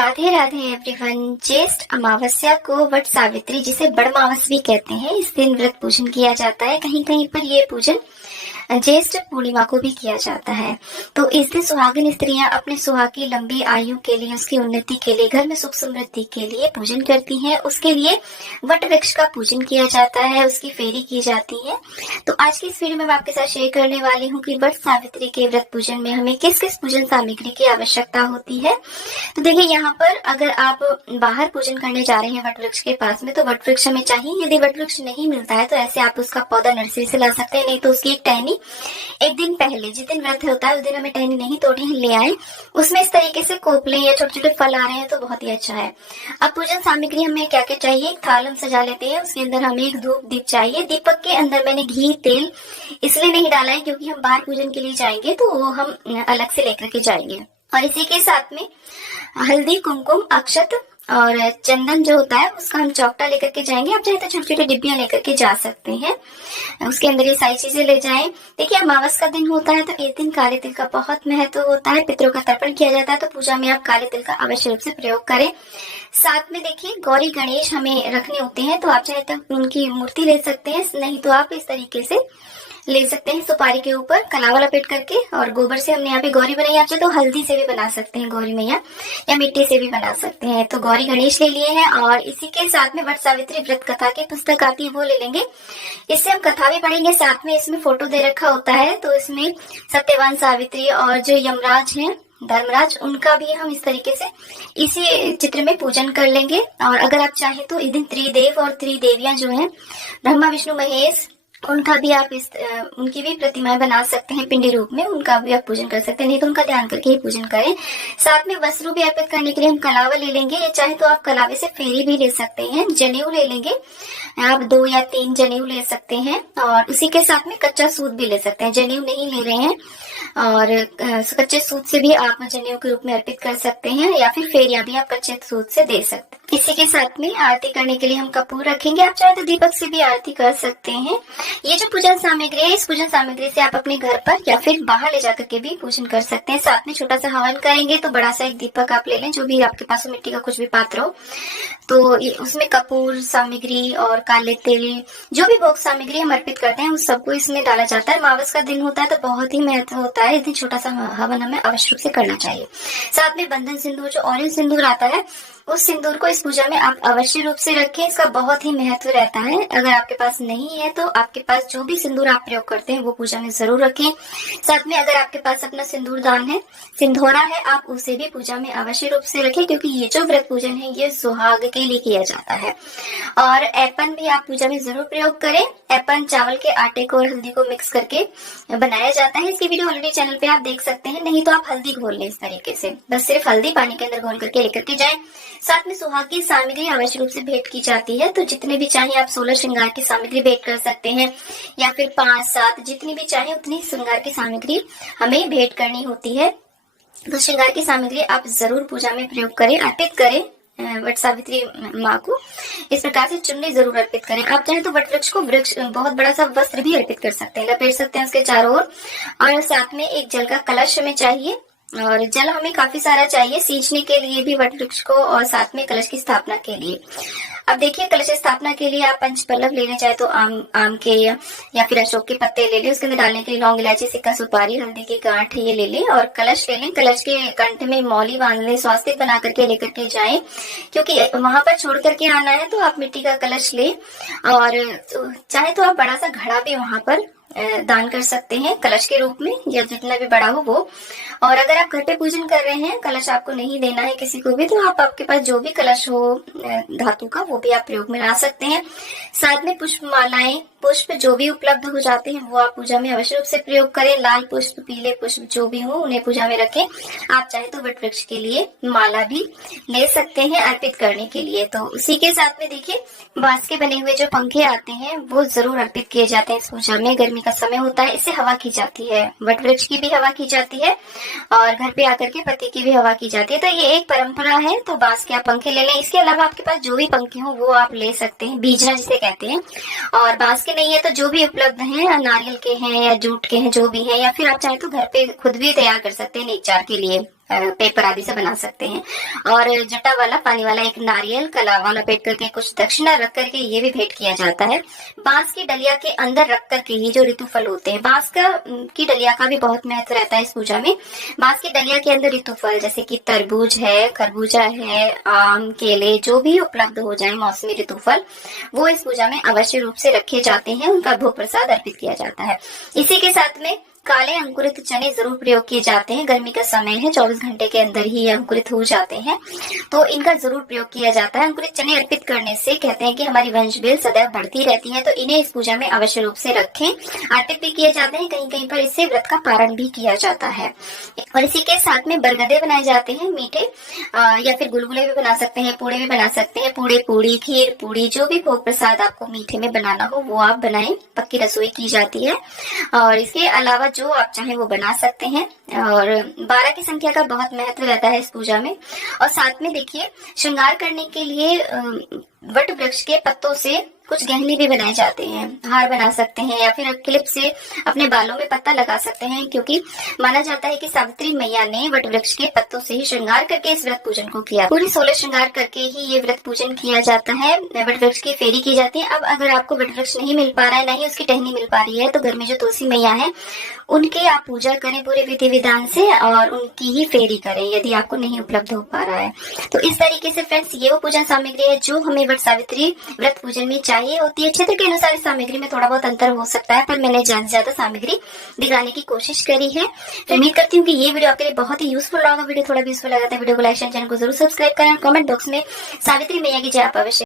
Radhe Radhe everyone. ज्येष्ठ अमावस्या को वट सावित्री जिसे बड़मावस भी कहते हैं, इस दिन व्रत पूजन किया जाता है। कहीं कहीं पर ये पूजन ज्येष्ठ पूर्णिमा को भी किया जाता है। तो इस दिन सुहागिन स्त्रियां अपने सुहाग की लंबी आयु के लिए, उसकी उन्नति के लिए, घर में सुख समृद्धि के लिए पूजन करती हैं। उसके लिए वट वृक्ष का पूजन किया जाता है, उसकी फेरी की जाती है। तो आज की इस वीडियो में मैं आपके साथ शेयर करने वाली हूँ कि वट सावित्री के व्रत पूजन में हमें किस किस पूजन सामग्री की आवश्यकता होती है। तो देखिए, यहाँ पर अगर आप बाहर पूजन करने जा रहे हैं वट वृक्ष के पास में, तो वट वृक्ष हमें चाहिए। यदि वट वृक्ष नहीं मिलता है तो ऐसे आप उसका पौधा नर्सरी से ला सकते हैं, नहीं तो उसकी एक टहनी एक दिन पहले, जिस दिन व्रत होता है उस दिन हमें टहनी नहीं तोड़नी है, ले आए। उसमें इस तरीके से कोपले या छोटे छोटे फल आ रहे हैं तो बहुत ही अच्छा है। अब पूजन सामग्री हमें क्या क्या चाहिए, एक थाल हम सजा लेते हैं। उसके अंदर हमें एक धूप दीप चाहिए। दीपक के अंदर मैंने घी तेल इसलिए नहीं डाला है क्योंकि हम बाहर पूजन के लिए जाएंगे तो वो हम अलग से लेकर के जाएंगे। और इसी के साथ में हल्दी, कुमकुम, अक्षत और चंदन जो होता है उसका हम चौकटा लेकर के जाएंगे। आप चाहे तो छोटी छोटी डिब्बियां लेकर के जा सकते हैं, उसके अंदर ये सारी चीजें ले जाएं। देखिए, अमावस का दिन होता है तो इस दिन काले तिल का बहुत महत्व होता है। पितरों का तर्पण किया जाता है, तो पूजा में आप काले तिल का अवश्य रूप से प्रयोग करें। साथ में देखिए, गौरी गणेश हमें रखने होते हैं, तो आप चाहे तो उनकी मूर्ति ले सकते हैं, नहीं तो आप इस तरीके से ले सकते हैं। सुपारी के ऊपर कलावा लपेट करके, और गोबर से हमने यहाँ पे गौरी बनाई। आप चाहे तो हल्दी से भी बना सकते हैं गौरी मैया, या मिट्टी से भी बना सकते हैं। तो गौरी गणेश ले लिए हैं, और इसी के साथ में वट सावित्री व्रत कथा की पुस्तक आती है वो ले लेंगे। इससे हम कथा भी पढ़ेंगे। साथ में इसमें फोटो दे रखा होता है, तो इसमें सत्यवान सावित्री और जो यमराज हैं धर्मराज, उनका भी हम इस तरीके से इसी चित्र में पूजन कर लेंगे। और अगर आप चाहें तो इस दिन त्रिदेव और त्रिदेवियां जो हैं, ब्रह्मा विष्णु महेश, उनका भी आप उनकी भी प्रतिमाएं बना सकते हैं पिंडी रूप में, उनका भी आप पूजन कर सकते हैं, नहीं तो उनका ध्यान करके ही पूजन करें। साथ में वस्त्र भी अर्पित करने के लिए हम कलावा ले लेंगे, या चाहे तो आप कलावे से फेरी भी ले सकते हैं। जनेऊ ले लेंगे, आप 2 या 3 जनेऊ ले सकते हैं, और उसी के साथ में कच्चा सूत भी ले सकते हैं। जनेऊ नहीं ले रहे हैं और कच्चे सूत से भी आप जनेऊ के रूप में अर्पित कर सकते हैं, या फिर फेरियां भी आप कच्चे सूत से दे सकते हैं। इसी के साथ में आरती करने के लिए हम कपूर रखेंगे। आप चाहे तो दीपक से भी आरती कर सकते हैं। ये जो पूजन सामग्री है, इस पूजन सामग्री से आप अपने घर पर या फिर बाहर ले जाकर के भी पूजन कर सकते हैं। साथ में छोटा सा हवन करेंगे, तो बड़ा सा एक दीपक आप ले लें, जो भी आपके पास मिट्टी का कुछ भी पात्र हो, तो उसमें कपूर सामग्री और काले तिल, जो भी भोग सामग्री हम अर्पित करते हैं उस सबको इसमें डाला जाता है। अमावस का दिन होता है तो बहुत ही महत्व होता है, इस दिन छोटा सा हवन हमें अवश्य रूप से करना चाहिए। साथ में बंधन सिंदूर, जो ऑरेंज सिंदूर आता है, उस सिंदूर को इस पूजा में आप अवश्य रूप से रखें। इसका बहुत ही महत्व रहता है। अगर आपके पास नहीं है तो आपके पास जो भी सिंदूर आप प्रयोग करते हैं वो पूजा में जरूर रखें। साथ में अगर आपके पास अपना सिंदूर दान है, सिंधोरा है, आप उसे भी पूजा में अवश्य रूप से रखें, क्योंकि ये जो व्रत पूजन है ये सुहाग के लिए किया जाता है। और ऐपन भी आप पूजा में जरूर प्रयोग करें। ऐपन चावल के आटे को और हल्दी को मिक्स करके बनाया जाता है। इसकी वीडियो ऑलरेडी चैनल पे आप देख सकते हैं, नहीं तो आप हल्दी घोल लें इस तरीके से, बस सिर्फ हल्दी पानी के अंदर घोल करके लेकर के जाएं। साथ में सुहाग की सामग्री अवश्य रूप से भेंट की जाती है, तो जितने भी चाहे आप 16 श्रृंगार की सामग्री भेंट कर सकते हैं, या फिर 5-7, जितनी भी चाहे उतनी श्रृंगार की सामग्री हमें भेंट करनी होती है। तो श्रृंगार की सामग्री आप जरूर पूजा में प्रयोग करें, अर्पित करें वट सावित्री माँ को। इस प्रकार से चुन्नी जरूर अर्पित करें। आप चाहे तो वट वृक्ष को बहुत बड़ा सा वस्त्र भी अर्पित कर सकते हैं, लपेट सकते हैं उसके चारों ओर। और साथ में एक जल का कलश हमें चाहिए, और जल हमें काफी सारा चाहिए सींचने के लिए भी वट वृक्ष को, और साथ में कलश की स्थापना के लिए। अब देखिए, कलश स्थापना के लिए आप पंचपल्लव लेने चाहे तो आम के या फिर अशोक के पत्ते ले लें। उसके अंदर डालने के लिए लौंग, इलायची, सिक्का, सुपारी, हल्दी की गांठ ये ले लें, और कलश ले लें। कलश के कंठ में मौली बांध लें, स्वास्तिक बना करके लेकर के जाएं, क्योंकि वहां पर छोड़ करके आना है। तो आप मिट्टी का कलश ले, और चाहे तो आप बड़ा सा घड़ा भी वहां पर दान कर सकते हैं कलश के रूप में, या जितना भी बड़ा हो वो। और अगर आप घर पे पूजन कर रहे हैं, कलश आपको नहीं देना है किसी को भी, तो आप आपके पास जो भी कलश हो धातु का वो भी आप प्रयोग में ला सकते हैं। साथ में पुष्प मालाएं, पुष्प जो भी उपलब्ध हो जाते हैं वो आप पूजा में अवश्य रूप से प्रयोग करें। लाल पुष्प, पीले पुष्प जो भी हो उन्हें पूजा में रखें। आप चाहे तो वट वृक्ष के लिए माला भी ले सकते हैं अर्पित करने के लिए। तो उसी के साथ में देखिए, बांस के बने हुए जो पंखे आते हैं वो जरूर अर्पित किए जाते हैं इस पूजा में। गर्मी का समय होता है, इससे हवा की जाती है, वट वृक्ष की भी हवा की जाती है, और घर पे आकर के पति की भी हवा की जाती है। तो ये एक परंपरा है। तो बांस के आप पंखे ले लें। इसके अलावा आपके पास जो भी पंखे हो वो आप ले सकते हैं, बीजा जिसे कहते हैं। और बांस के नहीं है तो जो भी उपलब्ध हैं, नारियल के हैं या जूट के हैं, जो भी है, या फिर आप चाहे तो घर पे खुद भी तैयार कर सकते हैं नेक चार के लिए। पेपर आदि से बना सकते हैं। और जटा वाला पानी वाला एक नारियल कलावा लपेट करके कुछ दक्षिणा रख करके ये भी भेंट किया जाता है। बांस की डलिया के अंदर रख करके ये जो ऋतुफल होते हैं, बांस की डलिया का भी बहुत महत्व रहता है इस पूजा में। बांस की डलिया के अंदर ऋतुफल जैसे कि तरबूज है, खरबूजा है, आम, केले जो भी उपलब्ध हो जाए मौसमी ऋतुफल, वो इस पूजा में अवश्य रूप से रखे जाते हैं, उनका भोग प्रसाद अर्पित किया जाता है। इसी के साथ में काले अंकुरित चने जरूर प्रयोग किए जाते हैं। गर्मी का समय है, 24 घंटे के अंदर ही ये अंकुरित हो जाते हैं, तो इनका जरूर प्रयोग किया जाता है। अंकुरित चने अर्पित करने से कहते हैं कि हमारी वंशवेल सदैव बढ़ती रहती है, तो इन्हें इस पूजा में अवश्य रूप से रखें। अर्पित भी किए जाते हैं, कहीं कहीं पर इससे व्रत का पारण भी किया जाता है। और इसी के साथ में बरगदे बनाए जाते हैं मीठे, या फिर गुलगुले भी बना सकते हैं, पूड़े भी बना सकते हैं। पूड़े, पूड़ी, खीर, पूड़ी जो भी भोग प्रसाद आपको मीठे में बनाना हो वो आप बनाएं, पक्की रसोई की जाती है। और इसके अलावा जो आप चाहें वो बना सकते हैं। और 12 की संख्या का बहुत महत्व रहता है इस पूजा में। और साथ में देखिए, श्रृंगार करने के लिए वट वृक्ष के पत्तों से कुछ गहने भी बनाए जाते हैं, हार बना सकते हैं, या फिर क्लिप से अपने बालों में पत्ता लगा सकते हैं, क्योंकि माना जाता है कि सावित्री मैया ने वट वृक्ष के पत्तों से ही श्रृंगार करके इस व्रत पूजन को किया। पूरी 16 श्रृंगार करके ही ये व्रत पूजन किया जाता है। वट वृक्ष की फेरी की जाती है। अब अगर आपको वट वृक्ष नहीं मिल पा रहा है, नहीं उसकी टहनी मिल पा रही है, तो घर में जो तुलसी मैया है उनके आप पूजा करें पूरे विधि विधान से और उनकी ही फेरी करें, यदि आपको नहीं उपलब्ध हो पा रहा है। तो इस तरीके से फ्रेंड्स, ये वो पूजन सामग्री है जो हमें वट सावित्री व्रत पूजन में चाहिए होती है। क्षेत्र के अनुसार इस सामग्री में थोड़ा बहुत अंतर हो सकता है, पर मैंने ज्यादा से ज्यादा सामग्री दिखाने की कोशिश करी है। तो उम्मीद करती हूँ कि ये वीडियो आपके लिए बहुत ही यूजफुल रहा होगा। वीडियो थोड़ा भी यूजफुल लगा था वीडियो को लाइक शेयर, चैनल को जरूर सब्सक्राइब करें। कमेंट बॉक्स में सावित्री मैया की जय आप अवश्य